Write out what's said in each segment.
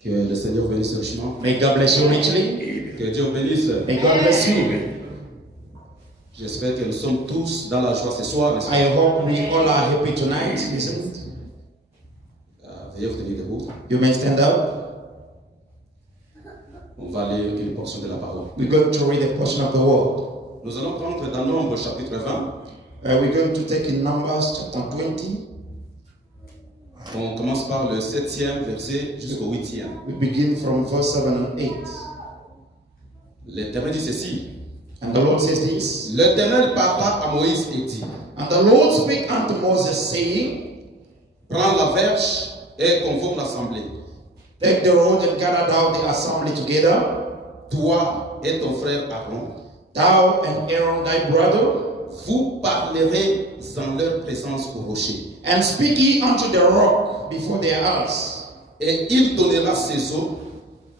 Que le Seigneur bénisse richement. May God bless you richly. Que Dieu bénisse. May God bless you. J'espère que nous sommes tous dans la joie ce soir. I hope we all are happy tonight. Listen. Veuillez vous tenir debout. You may stand up. On va lire une portion de la parole. We're going to read a portion of the word. Nous allons prendre dans Nombre chapitre 20. We're going to take in Numbers chapter 20. On commence par le 7e verset jusqu'au 8e. We begin from verse 7 and 8. L'Éternel dit ceci. And the Lord says this. L'Éternel parla à Moïse et dit. And the Lord spake unto Moses, saying, prends la verge et convoque l'assemblée. Take the rod and gather thou the assembly together. Toi et ton frère Aaron. Thou and Aaron thy brother. Vous parlerez en leur présence au rocher. And speak ye unto the rock before their eyes. Et il donnera ses eaux.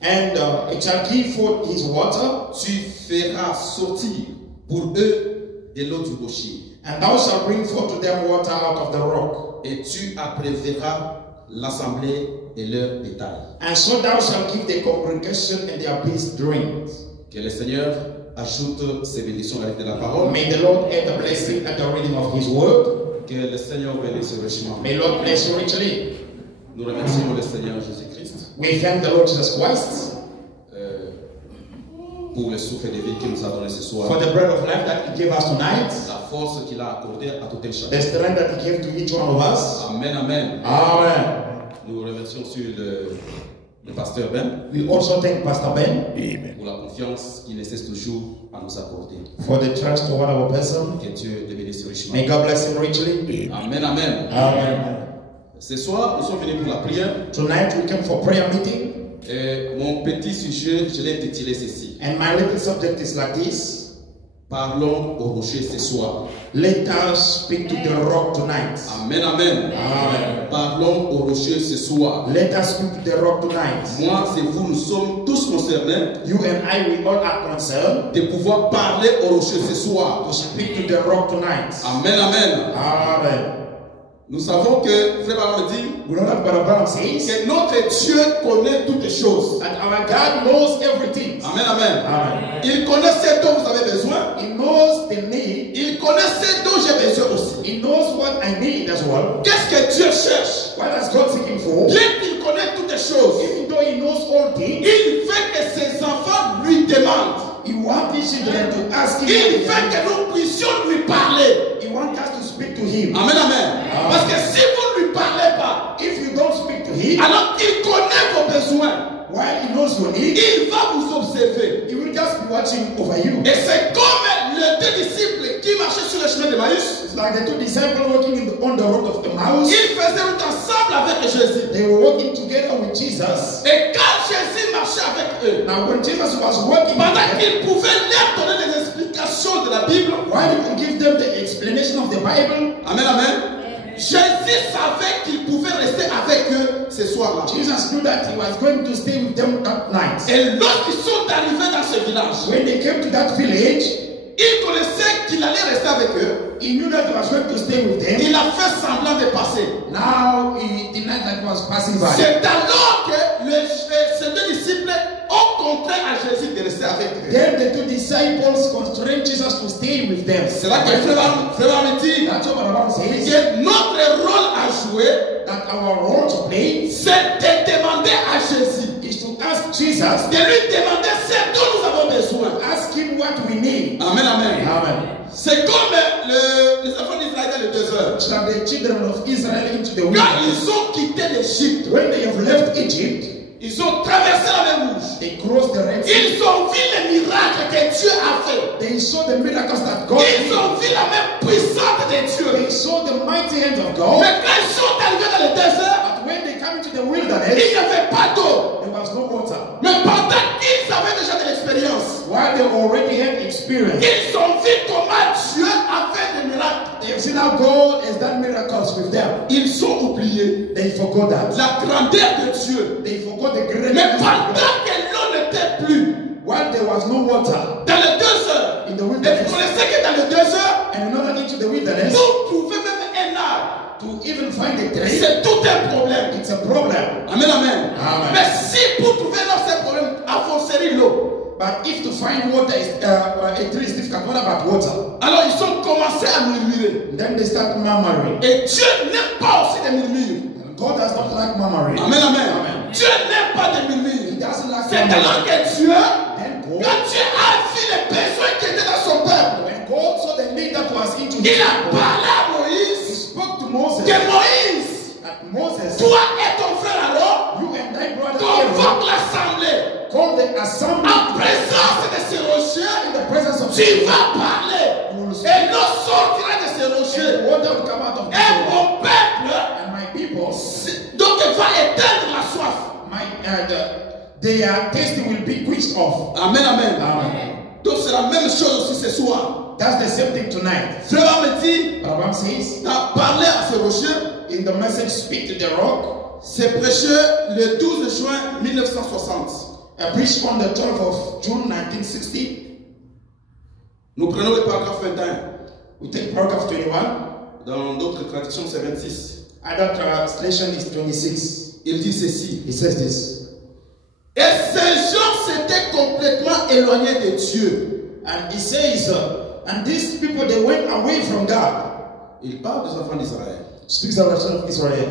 And it shall give forth his water. Tu feras sortir pour eux de l'eau du rocher. And thou shalt bring forth to them water out of the rock. Et tu abreuveras l'assemblée et leur bétail. And so thou shalt give the congregation and their beasts drink. Que le Seigneur ajoute ses bénédictions avec de la parole. May the Lord add a blessing at the reading of his word. Que le Seigneur bénisse richement. May Lord bless you richly. Nous remercions le Seigneur Jésus-Christ. We thank the Lord Jesus Christ pour le souffle de vie qu'il nous a donné ce soir. for the bread of life that he gave us tonight. La force qu'il a accordée à tout un chacun. The strength that he gave to each one of us. Amen, amen. Amen. Nous remercions sur le pasteur Ben. We also thank Pastor Ben pour la confiance qu'il ne cesse toujours à nous accorder. for the trust toward our person. Que Dieu te bénisse richement. May God bless him richly. Amen, amen. Amen. Ce soir, nous sommes venus pour la prière. Tonight we came for prayer meeting. Et mon petit sujet, je l'ai intitulé ceci. And my little subject is like this. Parlons au rocher ce soir. Let us speak to the rock tonight. Amen, amen. Amen. Parlons au rocher ce soir. Let us speak to the rock tonight. Moi, c'est vous, nous sommes tous concernés You and I, we all are concerned de pouvoir parler au rocher ce soir. to speak to the rock tonight. Amen, amen. Amen. Nous savons que, Frère Abraham dit, We know that Brother Branham says que notre Dieu connaît toutes les choses. that our God knows everything. Amen, amen. Amen. Il connaît ce dont vous avez besoin. He knows the need. Il connaît ce dont j'ai besoin aussi. He knows what I need as well. Qu'est-ce que Dieu cherche? What is God seeking for? Bien qu'il connaît toutes les choses, Even though he knows all things, il veut que ses enfants lui demandent. he wants his children to ask him. Il veut que nous puissions lui parler. He wants us to speak to him. Amen, amen. Parce que si vous ne lui parlez pas, If you don't speak to him, alors il connaît vos besoins. while he knows your need, Il va vous observer. he will just be watching over you. Et c'est comme les deux disciples qui marchaient sur le chemin de Maïs. It's like the two disciples walking on the road of Emmaus. Ils faisaient route ensemble avec Jésus. They were walking together with Jesus. Et quand Jésus marchait avec eux, Now when Jesus was walking, pendant qu'il pouvait leur donner des explications l'explication de la Bible. Why did he give them the explanation of the Bible? Amen, amen. Jésus savait qu'il pouvait rester avec eux ce soir-là. Jesus knew that he was going to stay with them that night. Et lorsqu'ils sont arrivés dans ce village, When they came to that village, il connaissait qu'il allait rester avec eux. he knew that he was going to stay with them. Il a fait semblant de passer. Now he denied that he was passing by. C'est alors que ces deux disciples ont contraint à Jésus de rester avec eux. Then the two disciples constrained Jesus to stay with them. C'est là que frère me dit That's what the Bible says. que notre rôle à jouer, That our role to play c'est de demander à Jésus, is to ask Jesus, de lui demander ce dont nous avons besoin. ask him what we need. Amen, amen. Amen. C'est comme les enfants d'Israël dans les désert. Just like the children of Israel into the Quand wilderness. ils ont quitté l'Égypte, When they have left Egypt, ils ont traversé la mer Rouge. they crossed the Red Sea. Ils ont vu les miracles que Dieu a fait. They saw the miracles that God Ils did. ont vu la main puissante de Dieu. They saw the mighty hand of God. Mais quand ils sont arrivés dans le désert, But when they come into the il wilderness, n'y avait pas d'eau. there was no water. Mais pendant qu'ils avaient déjà de l'expérience, While they already had experience, ils ont vu comment Dieu a fait des miracles. they have seen how God has done miracles with them. Ils ont oublié They forgot that. la grandeur de Dieu. They forgot the Mais greatness of pendant God. que l'eau n'était plus While there was no water dans le désert, in the et vous wilderness, connaissez que dans le désert, and not into the wilderness, vous trouvez même un arbre. to even find a tree, C'est tout un problème. it's a problem. Amen, amen. Amen. Mais si pour trouver l'eau, c'est un problème, avancer l'eau. But if to find water is a tree is difficult, what about water? Alors ils ont commencé à murmurer. Then they start murmuring. Et Dieu n'aime pas aussi des murmures. God does not like murmuring. Amen, amen. Amen. Dieu n'aime pas des He murmures. doesn't like C'est alors murmuring. que Dieu, Then God, quand Dieu a vu les besoins qui étaient dans son peuple, when God saw the need that was into il his a people, parlé à he Moïse. spoke to Moses. Que Moïse, That Moses, toi et ton frère Aaron, you and thy brother convoque Aaron, l'assemblée. call the assembly En présence de ces rochers, in the presence of tu vas parler. You will speak. Et l'eau sortira de ces and rochers. the water will come out of the Et rock. mon peuple, And my people, donc va éteindre la soif. their taste will be quenched off. Amen, amen. Amen. Donc c'est la même chose aussi ce soir. That's the same thing tonight. Frère me dit, Abraham says, t'as parlé à ce rocher. in the message, speak to the rock. C'est prêché le 12 juin 1960. I preached on the 12th of June 1960. Nous prenons le paragraphe 21. We take paragraph 21. Dans d'autres traductions, c'est 26. Other translation is 26. Il dit ceci. It says this. Et ces gens s'étaient complètement éloignés de Dieu. And it says, and these people, they went away from God. Il parle des enfants d'Israël. Speaks of the son of Israel.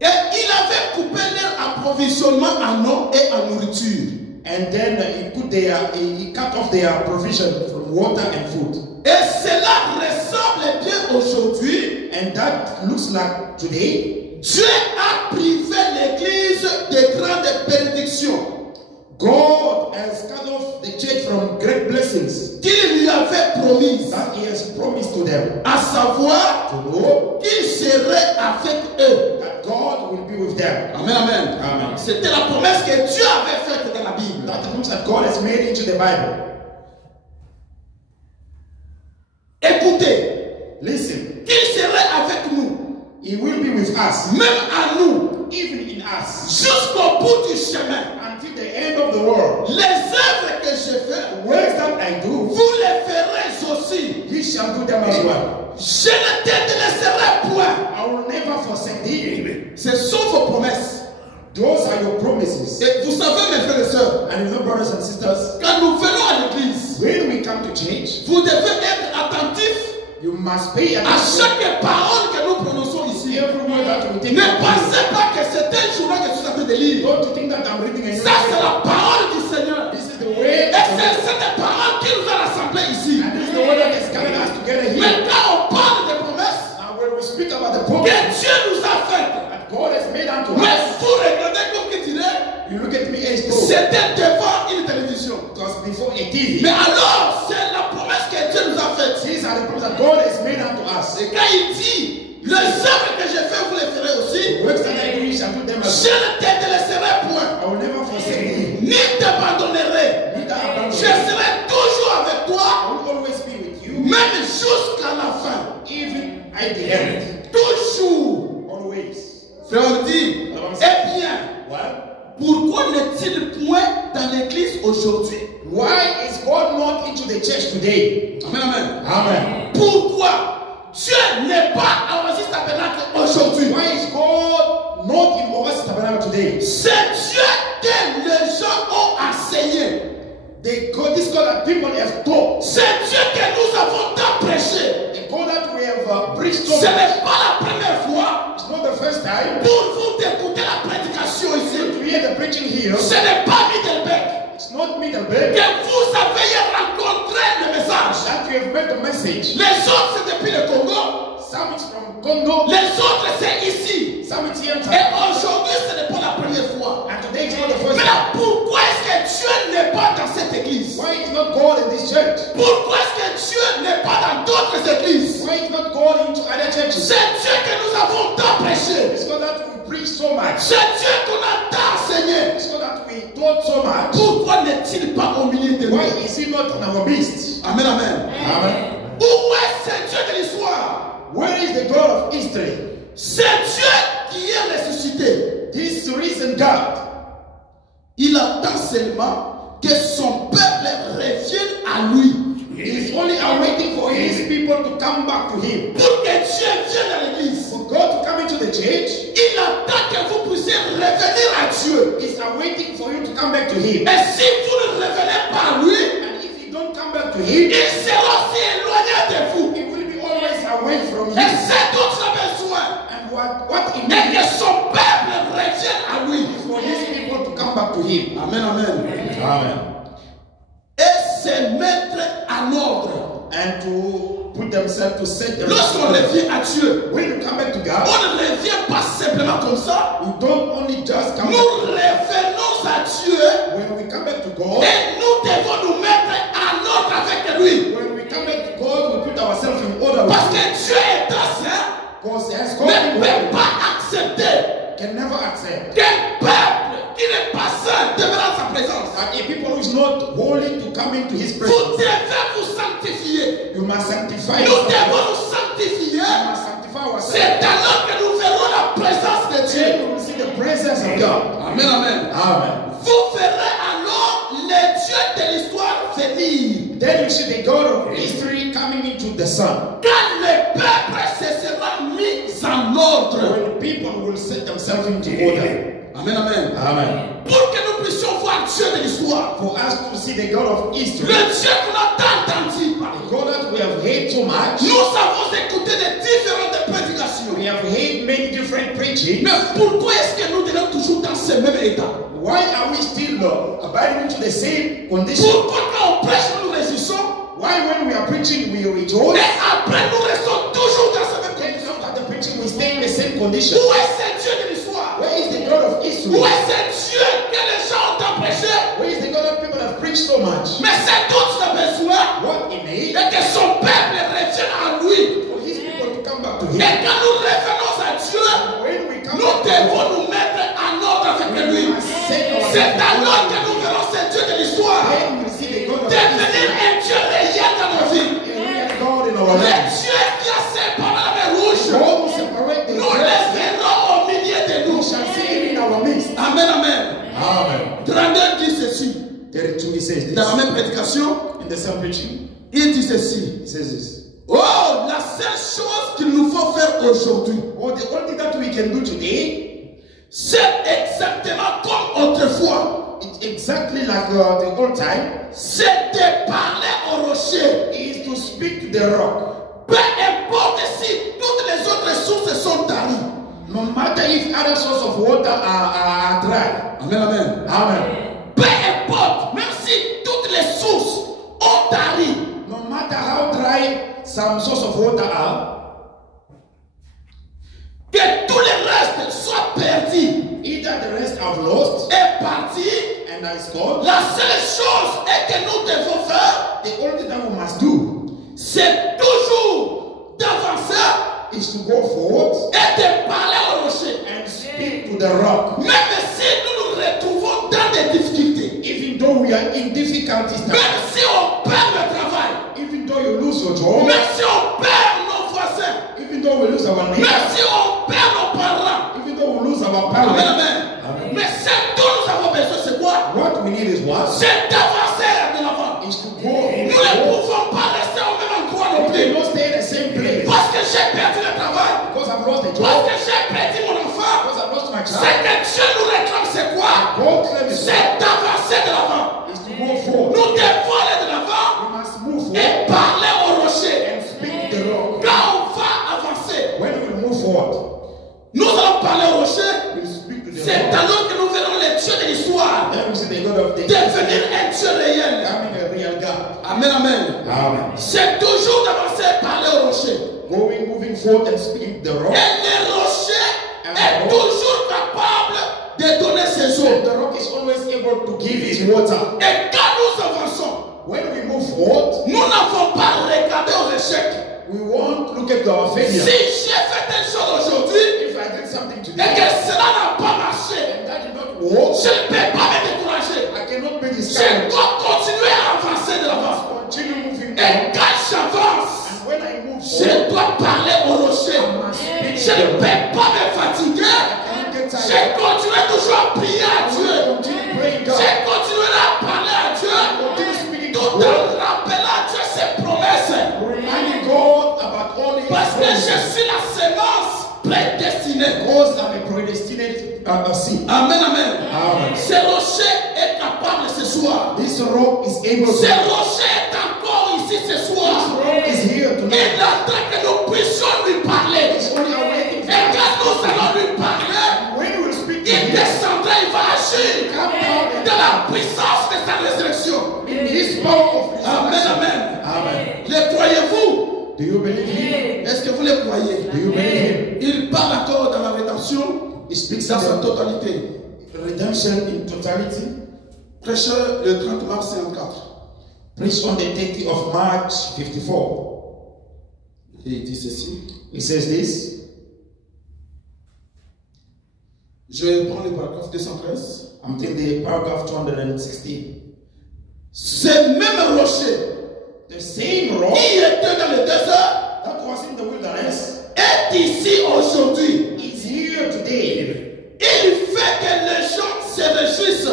Et il avait coupé leur approvisionnement en eau et en nourriture. And then he cut off their provision from water and food. Et cela ressemble bien aujourd'hui. And that looks like today, Dieu a privé l'Église de grandes bénédictions God has cut off the church from great blessings qu'il lui avait promises, that he has promised to them. à savoir To know qu'il serait avec eux. that God will be with them. Amen, amen. Amen. C'était la promesse que Dieu avait faite dans la Bible. That the promise that God has made into the Bible. Écoutez, Listen, qu'il serait avec nous, he will be with us, même à nous, even in us, jusqu'au bout du chemin. until the end of the world. Les œuvres que je fais, The works that I do, vous les ferez aussi. he shall do them as well. Je ne te délaisserai point. I will never forsake thee. Ce sont vos promesses. Those are your promises. Et vous savez, mes frères et sœurs, And you know, brothers and sisters, quand nous venons à l'église, when we come to church, vous devez être attentifs you must pay à attention chaque parole que nous prononçons ici. to every word that we take. Ne pensez pas que c'est un journal que je suis en train de lire. Don't you think that I'm reading a Ça, c'est la parole du Seigneur. This is the way. Et c'est cette parole qui nous a rassemblés ici. And this is the word that is gathering us together here. Mais quand on parle des promesses Now when we speak about the que promise Dieu nous a faites, that God has made unto mais us, vous regardez comme qui dirait, you look at me as though c'était devant une télévision. it was before a TV. Mais alors, c'est la promesse que Dieu nous a faite. These are the promises that God has made unto us. Et quand il dit, les œuvres que je fais, vous les ferez aussi, The works that I do, you shall do them as je ne te délaisserai point, I will never forsake thee. ni t'abandonnerai. Neither abandon Je thee. serai toujours avec I toi will at the end. Toujours. Always. Frère, on dit, eh bien, What? pourquoi n'est-il point dans l'église aujourd'hui? Why is God not into the church today? Amen, amen. Amen. Pourquoi Dieu n'est pas à Oasis Tabernacle aujourd'hui? Why is God not in Oasis Tabernacle today? C'est Dieu que les gens ont enseigné. This God that people have taught. C'est Dieu que nous avons tant prêché. The God that we have preached Ce so much. n'est pas la première fois It's not the first time. pour vous d'écouter la prédication ici. To hear the preaching here. Ce n'est pas Middelbeck It's not Middelbeck. que vous avez rencontré le message. That you have met the message. Les autres, c'est depuis le Congo. Some is from Congo. Les autres, c'est ici. Some is here. Et aujourd'hui, ce n'est pas la première fois. And today it's not the first Mais time. pourquoi est-ce que Dieu n'est pas dans cette église? Why is not God in this church? Pourquoi est-ce que Dieu n'est pas dans d'autres églises? Why is not God into other churches? C'est Dieu que nous avons tant prêché. It's not that we preach so much. C'est Dieu qu'on a tant enseigné. It's not that we taught so much. Pourquoi n'est-il pas au milieu de nous? Why is he not in our midst? Amen, amen. Amen. Où est ce Dieu de l'histoire? Where is the God of history? C'est Dieu qui est ressuscité. This risen God. Il attend seulement que son peuple revienne à lui. He is only awaiting for his people to come back to him. Pour que Dieu vienne à l'église. For God to come into the church. Il attend que vous puissiez revenir à Dieu. He's awaiting for you to come back to him. Et si vous ne revenez pas à lui, And if you don't come back to him, il sera aussi éloigné de vous. he will be always away from Et you. c'est tout ce besoin. And what he Et needs que son peuple revienne à lui. is for his people to come back to him. Amen, amen. Amen. Et se mettre en ordre. And to put themselves to set Lorsqu'on themselves. revient à Dieu, When you come back to on God, ne revient pas simplement comme ça. you don't only just come Nous back. revenons à Dieu When we come back to God, et nous devons nous mettre en ordre avec lui. when we come back to God, we put ourselves in order with Parce him. que Dieu est saint, Because as ne God peut pas accepter can never accept qu'un peuple qui n'est pas saint demeure en sa présence. that a people who is not holy to come into his Vous presence. devez vous sanctifier. You must sanctify Nous yourself. devons nous sanctifier. You must sanctify ourselves. C'est alors que nous verrons la présence de Then Dieu. we will see the presence of God. Amen, amen. Amen. Vous verrez alors les dieux de l'histoire venir. Then you see the God of history coming into the sun. Quand le peuple se sera mis en ordre. When people will set themselves into order. Amen, amen. Amen. Pour que nous puissions voir Dieu de l'histoire. For us to see the God of Le history, Dieu qu'on a tant entendu parler. the God that we have heard so much, Nous avons écouté de différentes prédications. we have heard many different preaching. Mais pourquoi est-ce que nous demeurons toujours dans ce même état? Why are we still abiding into the same condition? Pourquoi quand on prêche, nous résistons? Why when we are preaching we Et rejoice? après, nous restons toujours dans ce même Then condition. after the preaching we stay in the same condition? Où est ce Dieu de l'histoire? Where is the God of history? Où est ce Dieu que les gens ont tant prêché? Where is the God that people have preached so much? Mais c'est tout ce besoin. What he made Et que son peuple revienne à lui. for his people to come back to Et him. quand nous revenons à Dieu, When we come nous back to him, devons nous mettre en ordre avec lui. C'est alors que nous verrons ce Dieu de l'histoire then we see the God of devenir history. un Dieu réel dans nos vies. A real God in our Le lives. Dieu qui a séparé la mer rouge, God will separate the nous le rest. verrons au milieu de We nous. shall see him in our midst. Amen, amen. Amen. 32 dit ceci. 32 he says Dans la this. même prédication, In the same preaching, il dit ceci. he says this. Oh, la seule chose qu'il nous faut faire aujourd'hui, Oh, the only thing that we can do today, c'est exactement comme autrefois. it's exactly like the old time, C'est de parler au rocher. is to speak to the rock. Peu importe si toutes les autres sources sont taries. No matter if other sources of water are dry. Amen, amen. Amen. Peu importe, même si toutes les sources ont tari, No matter how dry some source of water are, que tout le reste soit perdu either the rest have lost et parti, and is gone. la seule chose est que nous devons faire, The only thing we must do c'est toujours d'avancer is to go forward et de parler au rocher. and speak to the rock. Même si nous nous retrouvons dans des difficultés, Even though we are in difficulties now, même si on perd le travail, even though you lose your job, même si on perd nos voisins, even though we lose our Même neighbors, si on perd nos parents. even though we lose our Amen, parents, amen. Mais ce dont nous avons besoin, c'est quoi? what we need is what? C'est d'avancer de l'avant. Is to go. Nous ne pouvons pas rester au même endroit non We plus. cannot stay in the same place. Parce que j'ai perdu le travail. Because I've lost a Parce job. que j'ai perdu mon enfant. Because I've lost my Ce child. que Dieu nous réclame, c'est quoi? God claim is C'est d'avancer de l'avant. to go forward. Nous devons aller de l'avant We must move et forward parler au rocher. and speak to the rock. Quand on va avancer, When we move forward, nous allons parler au rocher. we speak to the C'est rock. alors que nous verrons les dieux de l'histoire Then we see the God of the devenir un Dieu réel. becoming a real God. Amen, amen. Amen. C'est toujours d'avancer et parler au rocher. Going, moving forward and speaking to the rock. Et le rocher est toujours capable de donner ses eaux. And the rock is always able to give his water. Et quand nous avançons, When we move forward, nous n'avons pas regardé au échec. we won't look at our Si failure. j'ai fait une chose aujourd'hui If I did something et today que cela n'a pas marché, and that did not work, je ne peux pas me décourager. I cannot be Je discouraged. dois continuer à avancer de l'avant. Continue moving Et on. quand j'avance, And when I move je forward, dois parler au rocher. I must speak Je to ne the rock. peux pas me fatiguer. I cannot get Je tired. continuerai toujours à prier à Dieu. Continue praying Je God. continuerai à parler à Dieu. Continue speaking to Tout God. en rappelant à Dieu ses promesses. Reminding God about all his Parce que je promises. suis la sémence prédestinée. Because I'm a predestinated seed. Amen, amen. Amen. Ce rocher est capable ce soir. This rock is able Ce to. rocher est encore ici ce soir. Rock is here Il tonight. attend que nous puissions lui parler. It's only awaiting Et for quand nous allons lui parler, when we will speak to il him. descendra, il va agir Come down de la puissance de sa résurrection. in his power of Amen, resurrection. amen. Amen. Le croyez-vous? Do you believe him? Est-ce que vous le croyez? Do you believe him? Il parle encore dans la rédemption He speaks dans sa about totalité. redemption in totality. Prêcheur le 30 mars 54. Preached on the 30th of March 54. Et il dit ceci. He says this. Je prends le paragraphe 213. I'm taking the paragraph 216. Ce même rocher The same rock qui était dans le désert that was in the wilderness est ici aujourd'hui. is here today. Il fait que les gens se réjouissent.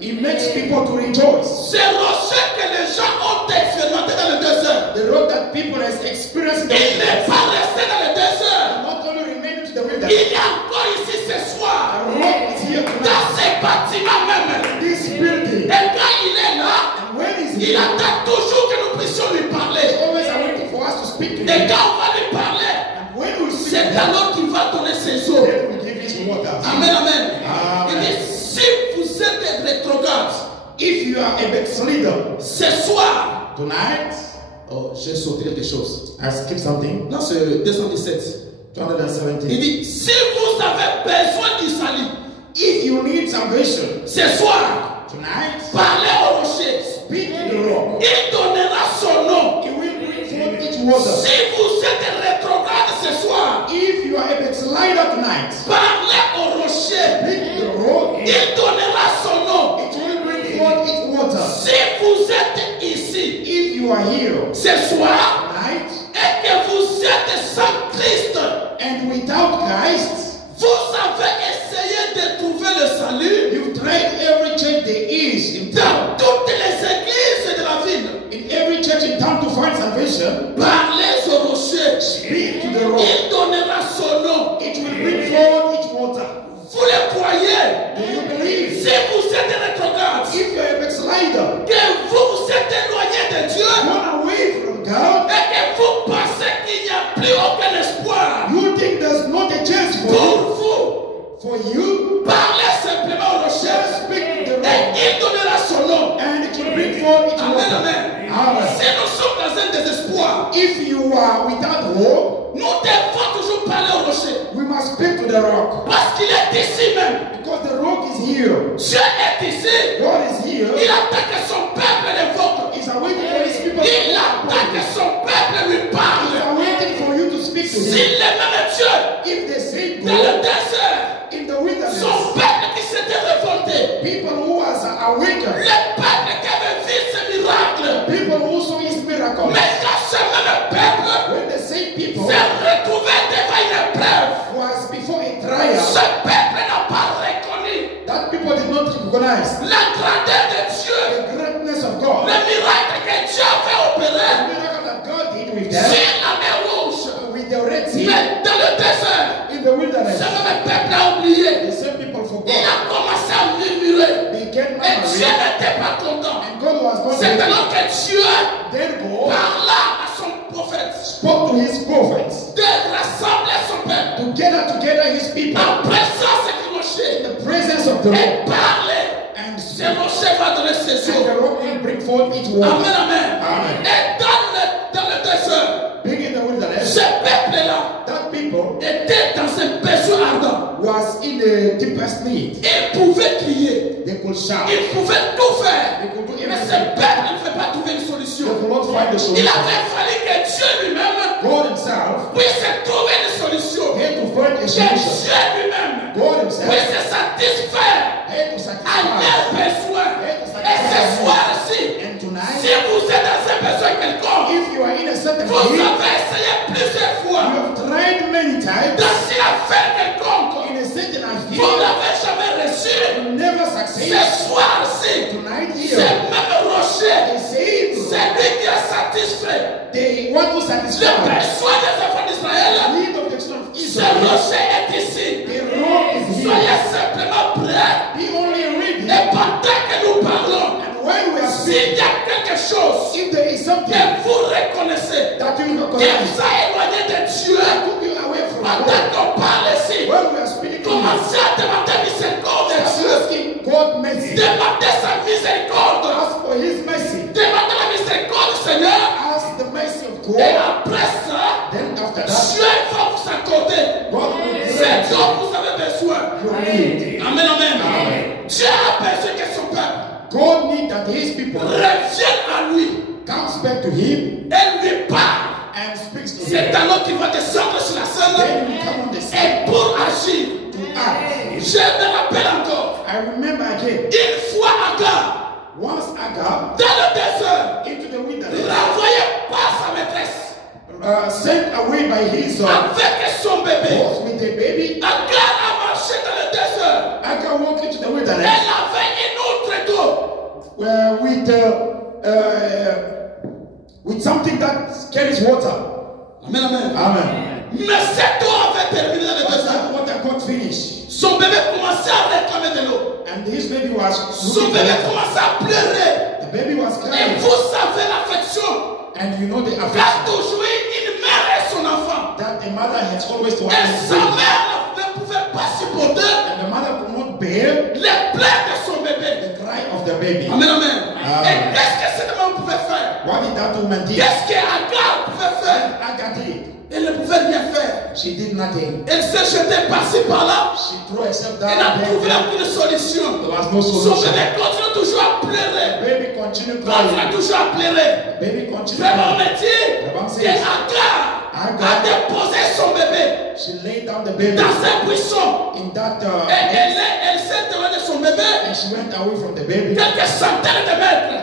He makes people to rejoice. Ce rocher que les gens ont expérimenté dans le désert, The rock that people has experienced in the il n'est wilderness pas resté dans le désert. not only remain in the Il wilderness. est encore ici ce soir, The rock is here dans tonight. ces bâtiments même. This building. Et quand il est là, And when is il here? attend toujours que nous puissions lui parler. Always waiting for us to speak to Et him. quand on va lui parler, And when we speak c'est to him, alors qu'il va donner ses eaux. then we give his water. Amen, amen. Amen. Il dit, si vous êtes rétrograde, If you are a backslider ce soir, tonight, oh, j'ai sauté quelque chose. I skip something. Dans ce 217, 217. il dit, si vous avez besoin du salut, If you need salvation ce soir, tonight, parlez au rocher. speak to the rock. Il donnera son nom. He will bring forth its water. Si vous êtes rétrograde ce soir, If you are a backslider tonight, parlez au rocher. speak to the rock. Il donnera son nom. It will bring forth its water. Si vous êtes ici If you are here ce soir tonight et que vous êtes sans Christ, and without Christ, vous avez essayé de trouver le salut you've tried every church there is in dans town. toutes les églises de la ville. In every church in town to find salvation, Parlez au rocher. speak to the rock. Il donnera son nom. It will bring forth its water. Vous le croyez? Do you believe? Si vous êtes rétrograde, If you are a backslider, que vous vous êtes éloigné de Dieu run away from God, et que vous pensez qu'il n'y a plus aucun espoir you think there's not a chance for you. pour vous, For you, parlez simplement au rocher speak to the et rock. il donnera son nom. And it will bring forth its Amen, water. amen. Amen. Si nous sommes dans un désespoir, If you are without hope, nous devons toujours parler au rocher we must speak to the rock. parce qu'il est ici même. Because the rock is here. Dieu est ici. God is here. Il attend que son peuple l'évoque. He's awaiting for his people. Il attend que son peuple lui He's parle. awaiting for you to speak to S'il him. est même Dieu If the same dans le God désert, in the wilderness, son peuple qui s'est étaient révoltés. People who was awakened. Le peuple qui avait vu ce miracle. People who saw his miracle. Mais quand ce même peuple When the same people s'est retrouvé devant une épreuve, was before a trial, ce peuple n'a pas reconnu that people did not recognize la grandeur de Dieu, the greatness of God. le miracle que Dieu avait The opéré miracle that God did with sur them, la mer Rouge. with the Red Sea, Mais dans le désert, in the wilderness. ce même peuple a oublié. The same people forgot. Il a commencé à murmurer. Began Et Dieu murmuring, n'était pas content. and God was not C'est happy. alors que Dieu Then God parla à son prophète spoke to his prophets de rassembler son peuple to gather his people en présence du in rocher the presence of the et Lord parler. and Ce speak. rocher va donner ses And eaux. the rock will bring forth its water. Amen, amen. Amen. Et dans le désert, Being in the wilderness, ce peuple-là that people était dans un besoin ardent. was in the deepest need. Ils pouvaient crier, They could shout. ils pouvaient tout faire. They could do Mais ce everything. peuple ne fait pas trouver une They solution. could not find the Il solution. avait fallu que Dieu lui-même God himself puisse trouver une solution. had to find a Que solution. Dieu lui-même God himself puisse satisfaire had to à satisfy. leurs besoins. Et ce soir-ci, And tonight, si vous êtes dans un besoin quelconque, if you are in a certain vous need, you avez essayé plusieurs fois have tried many times dans une affaire quelconque, in a certain vous field, n'avez jamais reçu. you never succeed. Ce soir-ci, Tonight ce here, même rocher, they say c'est lui qui a satisfait they want to le satisfy besoin des enfants the d'Israël. need of the children of Ce Israel. rocher est ici. The rock is here. Soyez simplement prêts. Be only ready. Et pendant que nous parlons, And when we are s'il speaking, y a quelque chose if there is something que vous reconnaissez, that you qui recognize, vous a éloigné de Dieu, took you away from pendant God, qu'on parle ici, when we are speaking, commencez à demander miséricorde de Dieu. asking God mercy. Demandez sa miséricorde. Ask for His mercy. Demandez la miséricorde du Seigneur. Ask the mercy of Et God. après ça, Then after that, Dieu va vous accorder God will ce grant dont vous avez besoin. your need. Amen, amen. Amen. Dieu a besoin que son peuple God needs that His people revienne à lui comes back to Him et lui parle. and speaks to C'est Him. alors qu'il va descendre sur la scène Then He come on the scene et pour agir. to act. Je me rappelle encore, I remember again, une fois Agar, once Agar dans le désert, into the wilderness, renvoyé par sa maîtresse, sent away by his avec son bébé. horse with the baby. Agar a marché dans le désert. Agar walked into the wilderness Elle avait une autre d'eau. with something that carries water. Amen, amen. Amen. Mais cette eau avait terminé dans le But désert. that water got finished, Son bébé commençait à réclamer de l'eau. and his baby was Son looking for bébé water. commençait à pleurer. The baby was Et crying, vous savez l'affection and you know the qu'a affection toujours une mère et son enfant. that the mother has always to Et his sa baby. mère ne pouvait pas supporter And the mother could not bear les pleurs de son bébé. the cry of the baby. Amen, amen. Amen. Et qu'est-ce que cette maman pouvait faire? What did that woman do? Qu'est-ce qu'Agar pouvait faire? Agar did. Elle ne pouvait rien faire. She did nothing. Elle s'est jetée par-ci par-là. She threw herself Elle n'a down trouvé there. aucune solution. There was no Son solution. bébé continue toujours à pleurer. Baby continued Continue crying. toujours à pleurer. Baby continued Vraiment, on crying. me dit The Bible que says, Agar a déposé son bébé she laid down the baby dans un buisson. in that Et elle s'est éloignée de son bébé and she went away from the baby quelques centaines de mètres.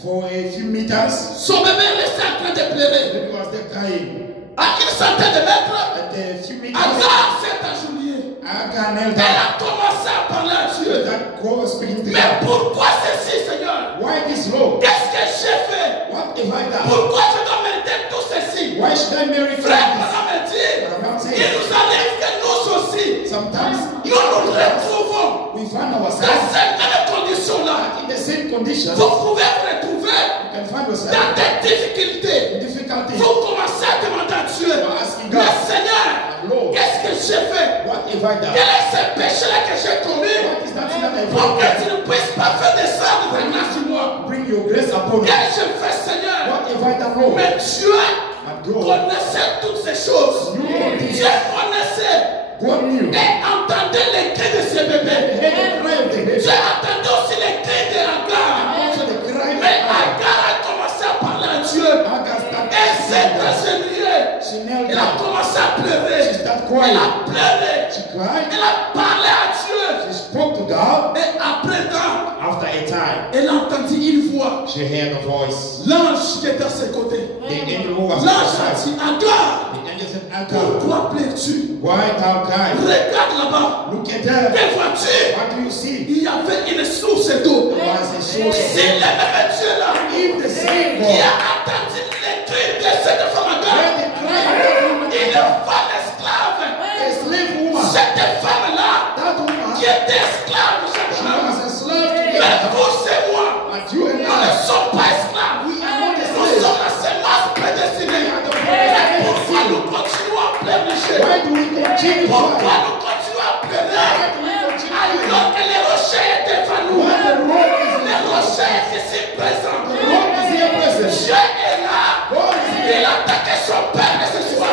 for a few meters. Son bébé restait en train de The pleurer. baby was there crying. À une centaine de mètres, At a few meters, Agar s'est agenouillée. Agar knelt Elle down. a commencé à parler à Dieu. That God was speaking to Mais her. pourquoi ceci, Seigneur? Why this law? Qu'est-ce que j'ai fait? What have I done? Pourquoi je dois mériter tout ceci? Why should I marry Frère, Francis? on me dit, Abraham il said, nous arrive que nous aussi, sometimes nous nous retrouvons we find dans ourselves ces mêmes conditions-là. in the same conditions. Vous pouvez vous retrouver You can find yourself dans des difficultés. in difficulty. Vous commencez à demander à Dieu, asking le God, Seigneur, Lord, qu'est-ce que j'ai fait? what have I done? Quel est ce péché-là que j'ai commis? What is that thing that I Pour que done? tu ne puisses pas faire descendre ta grâce sur moi. Bring your grace upon me. Qu'est-ce que j'ai fait, Seigneur? What have I done wrong? Mais Dieu But God, connaissait toutes ces choses. you know Dieu this. connaissait God knew. et entendait les cris de ses bébés. He heard the cry of the baby. Dieu entendait aussi les cris de Agar. Also the cry of Mais Agar. Agar a commencé à parler à Dieu. Agar Elle s'est started. agenouillée. She knelt Elle a down. commencé à pleurer. She started quiet. a pleuré. She cried. Elle a parlé à Dieu. She spoke to God. Et après temps, After a time, elle a entendu une voix. she heard a voice. L'ange qui était à ses côtés. The angel who was at L'ange her a side. dit, Agar, The angel said, Agar, pourquoi pleures-tu? why thou cry? Regarde là-bas. Look at her. Que vois-tu? What do you see? Il y avait une source d'eau. There was a source. C'est le même Dieu là If the same qui God, a entendu les cris de cette femme Agar. when the cry of that woman, Une femme esclave. a slave woman, Cette femme-là that woman, qui était esclave de she cette femme. was a slave to Mais God. vous et moi, But you and nous ne I, sommes pas esclaves. we are not the Nous slaves. sommes la semence prédestinée. Mais pourquoi nous continuons à pleurnicher? Why do we continue to Pourquoi cry? nous continuons à Why pleurer? do we continue Alors que les rochers étaient devant nous. When the road is Les rochers étaient ici présents. the road is here present. Dieu est là. God is Il here. a attaqué son peuple ce soir.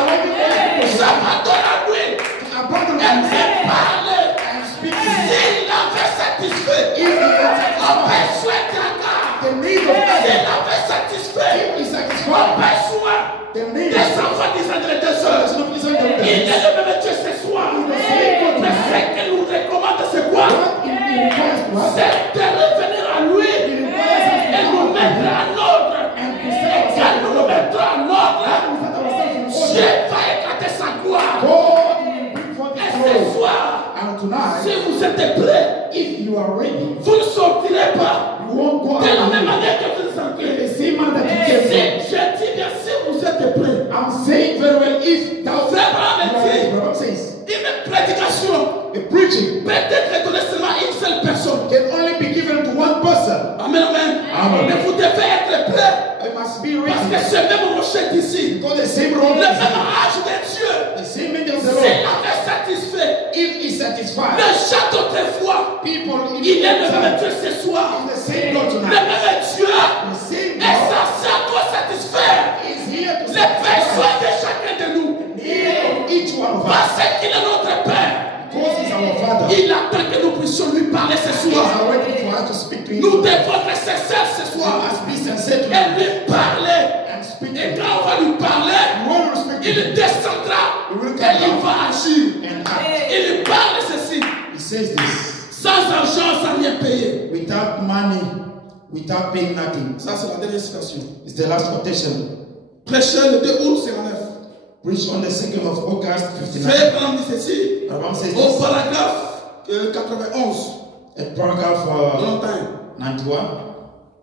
S'abandonne à lui. Abandon Elle himself. veut parler. I'm speaking. S'il avait satisfait If he is nos satisfied, besoins d'Agar, the need of s'il others, avait satisfait if he is nos satisfied, besoins the need des enfants d'Israël et des sœurs, of the son of il est them. le même Dieu ce soir. Mais ce qu'il nous recommande, c'est quoi? What he requires to us C'est de revenir à lui et nous mettre en ordre. and to Et say quand nous nous mettrons en ordre, we set ourselves in Dieu order. va éclater sa gloire. God will bring forth Et his ce glory. soir, And tonight, si vous êtes prêts, if you are ready, vous ne sortirez pas you won't go de la même out manière que vous in sortirez. the same manner that you Si, came je dis bien, si vous êtes prêts, from. I'm saying very well, if thou Frère Branham dit, Abraham says, une prédication a preaching peut être donnée seulement à une seule personne. can only be given to one person. Amen, amen. Amen. Mais vous devez être prêts It must be parce que ready. ce même rocher d'ici, Because the same le road même is âge de Dieu, the same angel of the s'il Lord. avait satisfait If he satisfies le château d'autrefois, people in il est le the même time, Dieu ce soir. the same God Le tonight. même Dieu The same est God censé doit satisfaire is here to les satisfy besoins de chacun de nous. the need of each one of us. Parce qu'il est notre Père. Because he's our Father. Il attend que nous puissions lui parler ce He is soir. waiting for us to speak to him. Nous devons être sincères ce We soir must be sincere to et him lui parler. and speak to Et him. quand on va lui parler, When we speak to il him descendra et il va agir. and act, Il lui parle ceci. he says this. Sans argent, sans rien payer. Without money, without paying nothing. Ça, c'est la dernière citation. It's the last quotation. Prêché le 2 août 59. Preached on the 2nd of August 59. Frère Branham dit ceci. Abraham says Au this. paragraphe 91, At paragraph 91,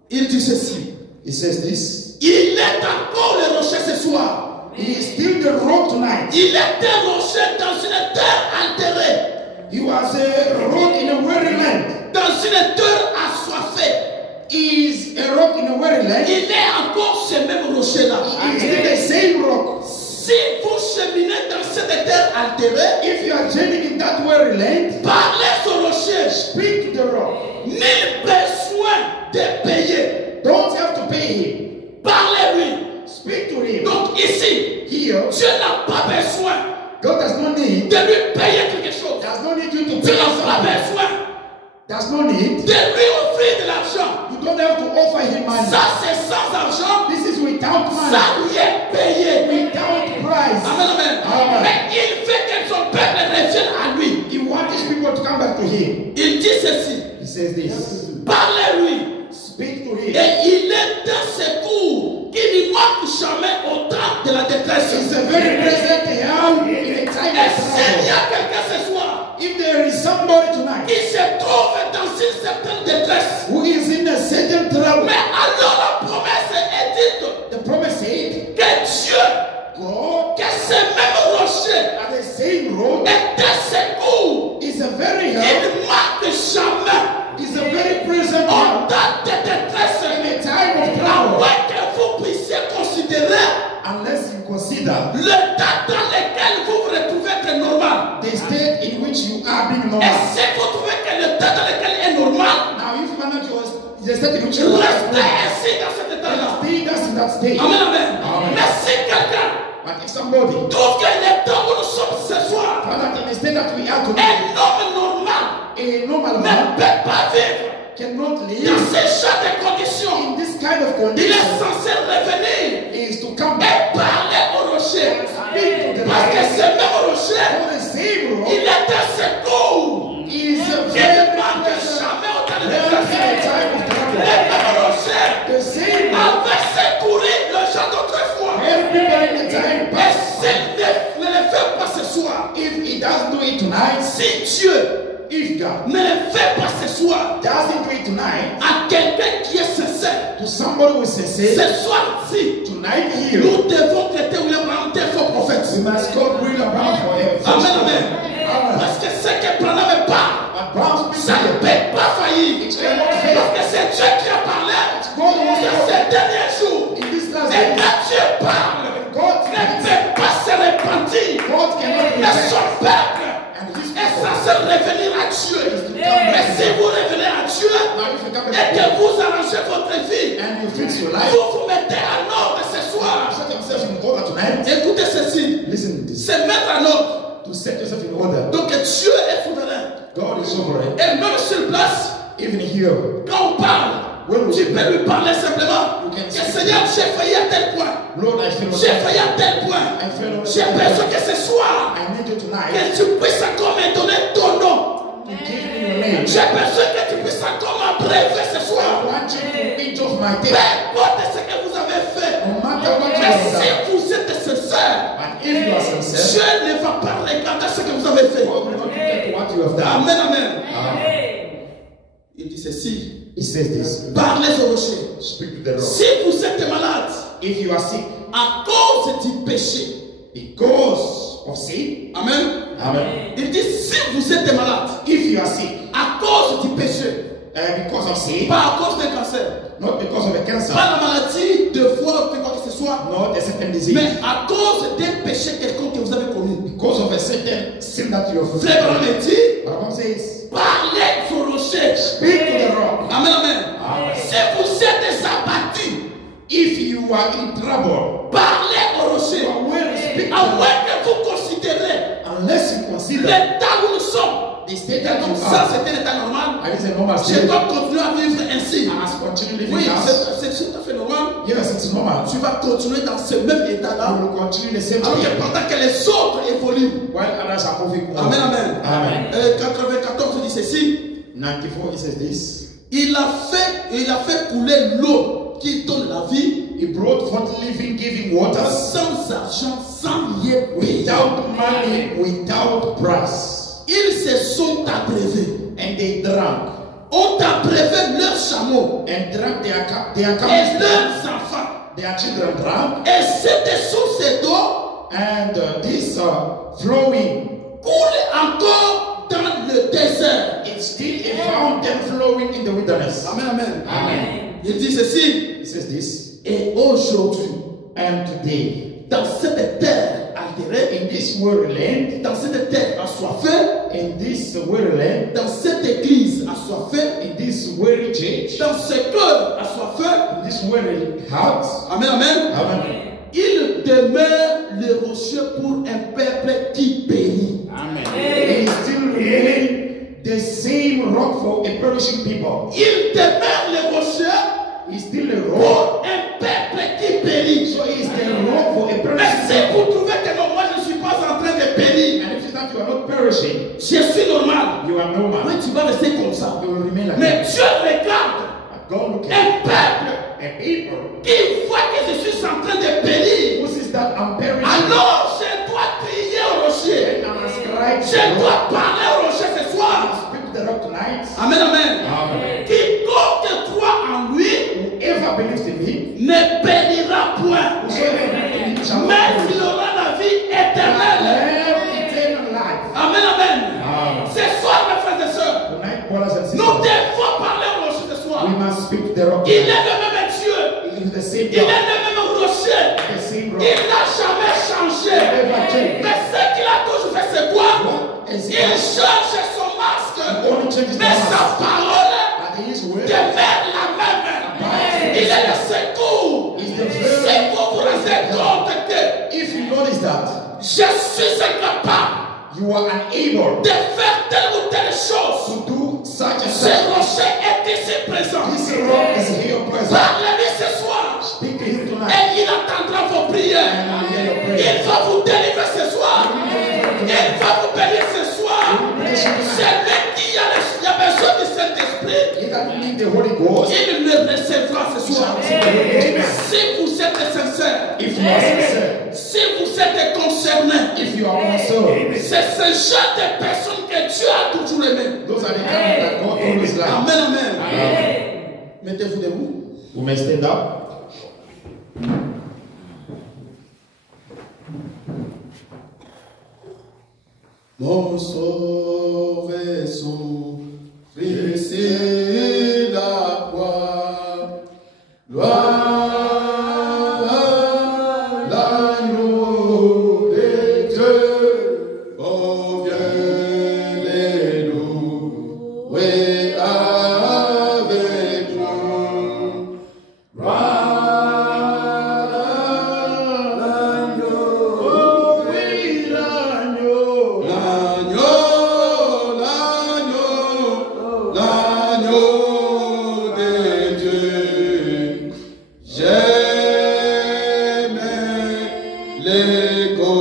il dit ceci. he says this. Il est encore le rocher ce soir. He is still the rock tonight. Il est un rocher dans une terre enterrée, He was a rock in a weary land. dans une terre assoiffée. He is a rock in a weary land. Il est encore ce même rocher-là. He is still the same rock. Si vous cheminez dans cette terre altérée, If you are journeying in that weary land, parlez au rocher. speak to the rock. Nul besoin de payer. Don't have to pay him. Parlez-lui. Speak to him. Donc ici, Here, Dieu n'a pas besoin God does not need. de lui payer quelque chose. Does not need you to Dieu pay n'a pas something. besoin Does not need. de lui offrir de l'argent. You don't have to offer him money. Ça, c'est sans argent. This is without money. Ça lui est payé. Without price. Amen, amen. Amen. Mais il veut que son peuple revienne à lui. He wants his people to come back to him. Il dit ceci. He says this. Parlez-lui. Speak to him. Et il est un secours qui ne manque jamais au temps de la détresse. He's a very present help in a time Et of s'il y trouble. a quelqu'un ce soir If there is somebody tonight qui se trouve dans une certaine détresse, who is in a certain trouble, mais alors la promesse est dite the promise said, que Dieu, God que ce même rocher at the same road est un secours is a very qui help, ne manque jamais is a very present en help temps de détresse. in a time of À trouble. moins que vous puissiez considérer Unless you consider le temps dans lequel vous vous retrouvez être normal. the state in which you are being Et normal. si vous trouvez que le temps dans lequel est normal, Now, if you are not yours, the state in which you are, restez ainsi dans cet état-là. stay just in that state. Amen, amen. Amen. Mais si quelqu'un But if somebody trouve que le temps où nous sommes ce soir, found out in the state that we are today, un homme normal a normal ne man peut pas vivre cannot dans live ce genre de conditions. in this kind of Il est condition. censé revenir Is to come back et parler au rocher. and speak to the Parce que Lord. ce même rocher For tonight, Si Dieu if God ne le fait pas ce soir doesn't do it tonight, à quelqu'un qui est sincère, to somebody who is sincere, ce soir-ci, tonight here, nous devons traiter William Branham tel faux prophète. we must call William Brown for him. Amen, amen. Parce que ce que Branham parle, But Brown speaks ça ne here. peut pas faillir. It cannot fail. Parce que c'est Dieu qui a parlé God was dans ces derniers jours. in this last Et day. quand Dieu parle, God ne peut pas se repentir. God cannot Et son repent. peuple And his est people. censé revenir à Dieu. Mais si vous revenez à Dieu Now if you come et que back vous arrangez votre vie, and you fix your life, vous vous mettez en ordre ce soir. set yourself in order tonight. Écoutez ceci, Listen to this. c'est mettre en ordre. To set yourself in order. Donc Dieu est souverain. God is sovereign. Et même sur place, Even here, quand on parle, tu peux lui parler simplement. Que Seigneur, j'ai failli à tel point. Lord, I feel J'ai failli à tel point. I feel J'ai besoin que ce soir, I need you tonight que tu puisses encore me donner ton nom. to give me your name. J'ai besoin que tu puisses encore m'abréver ce I soir. want you to eat off my Peu day. importe ce que vous avez fait. No matter what you Mais have si done. vous êtes sincère, But if you are sincere, Dieu ne va pas regarder ce que vous avez fait. God will not look at what you have done. Amen, amen. Il dit ceci. He says this. Parlez au rocher. Speak to the Lord. Si vous êtes malade, If you are sick à cause du péché, because of sin, amen. amen. Il dit si vous êtes malade, If you are sick à cause du péché, because of sin, pas à cause d'un cancer, not because of a cancer, pas la maladie de foie ou quoi que ce soit, not a certain disease, mais à cause d'un péché quelconque que vous avez commis. because of a certain sin that you have Frère Branham dit, Bible says, parlez au rocher. speak to the rock. Amen, amen. Amen. Si vous êtes abattu, If you are in trouble, parlez au rocher. you will speak to À the moins que vous considérez unless you consider l'état où nous sommes. the state that Donc you ça, are. c'était l'état normal. And it's a normal Je state. dois continuer à vivre ainsi. I must continue living Oui, as. c'est tout à fait normal. Yes, it's normal. Tu vas continuer dans ce même I état-là. will continue the same Alors que way pendant que les autres évoluent. while others are moving on. Amen, amen. Amen. 94 dit ceci. 94, it says this. Il a fait couler l'eau qui donne la vie He brought forth living, giving waters sans argent, sans rien payer. without money, without brass. Ils se sont abreuvés. And they drank. Ont abrévé leurs chameaux And drank their et camels. leurs enfants. Their children drank. Et cette source d'eau And this flowing, coule encore dans le désert. it's still a fountain flowing in the wilderness. Amen, amen. Amen. Il dit ceci. It says this. Et aujourd'hui, And today, dans cette terre altérée, in this weary land, dans cette terre assoiffée, in this weary land, dans cette église assoiffée, in this weary church, dans ce cœur assoiffé, in this weary heart, amen, amen, amen. il demeure le rocher pour un peuple qui périt. He is still remaining the same rock for a perishing people. Il demeure le rocher He's still a rock, pour un peuple qui périt. so he is the rock for a Mais perishing si people. vous trouvez que non, moi je ne suis pas en train de périr, And if you think you are not perishing, je suis normal. you are normal. Oui, tu vas rester comme ça. You will remain like Mais that. Dieu regarde But God look at un peuple a people qui voit que je suis en train de périr. who sees that I'm perishing. Alors je dois crier au rocher. I must cry to Je the rock. dois parler au rocher ce I soir. must speak to the rock tonight. Amen, amen. Amen. Quiconque croit en lui Whoever believes in him, ne périra point, whosoever believes in him shall not mais perish. il aura la vie éternelle. Have eternal life. Amen, amen. Amen. Ce soir, mes frères et sœurs, Tonight, brothers and nous sisters, devons parler au rocher ce soir. we must speak to the rock. Il est le même Dieu. He is the same Il est God, le même rocher. the same Il rock. n'a jamais changé. Never changed. Mais ce qu'il a toujours fait, c'est quoi? What is Il it? change son masque. He only changes the Mais sa mask. parole But his word demeure la même. Il est le secours. is the Si very. vous vous rendez compte que If you notice that, je suis incapable you are unable de faire telle ou telle chose, to do such and ce such. rocher est ici présent. This rock is here present. Parlez-lui ce soir. Speak to him tonight. Et il entendra vos prières. And hear your Il prayer. va vous délivrer ce soir. Il va vous bénir ce soir. Celui qui a besoin du Saint-Esprit, He that need the Holy Ghost, il le recevra ce soir. Si vous êtes sincère, if you are sincere, si Si vous êtes concerné, if you are also, c'est ce genre de personnes que Dieu a toujours aimé. those are the kind that God always likes. Amen, amen. Mettez-vous debout. We may stand up. Mon sauveur souffrit sur la croix. Gloire à l'agneau de Dieu. Oh, viens les louer avec nous. Gloire à l'agneau. Oh, oui, l'agneau. L'agneau de Dieu. J'aime l'écho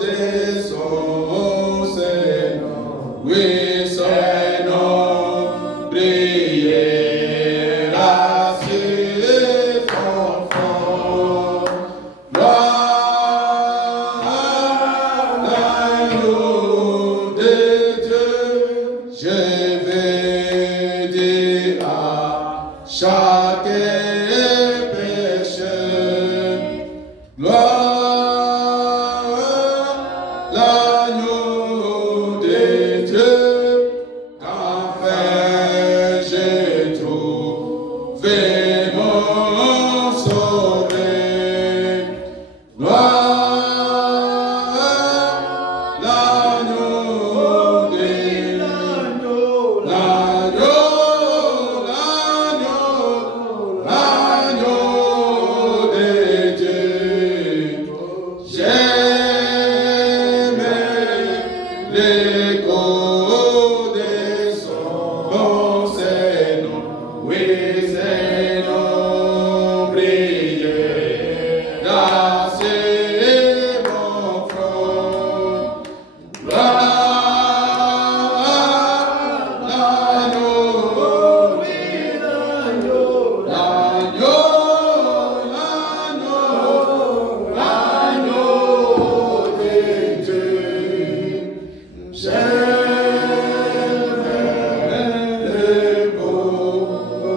de son Seigneur. Oui, son nom brillera sur son fond. Gloire à l'agneau de Dieu. Je vais dire à chaque pécheur, gloire à l'agneau de Dieu, qu'enfin j'ai trouvé mon sauveur. Gloire à l'agneau de Dieu. L'agneau de Dieu. J'aime l'écho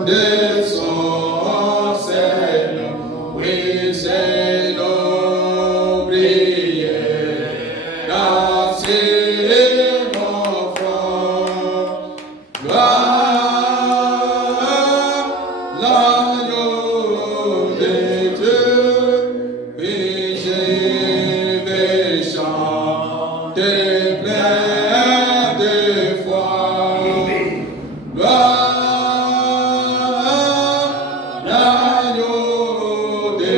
de son Seigneur. Oui, Seigneur, brillera sur mon front. L'agneau de Dieu, oui, je vais chanter plein de foi. Gloire à l'agneau de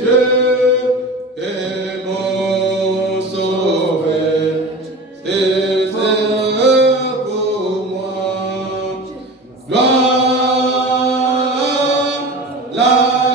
Dieu, et mon sauveur, c'est pour moi. Gloire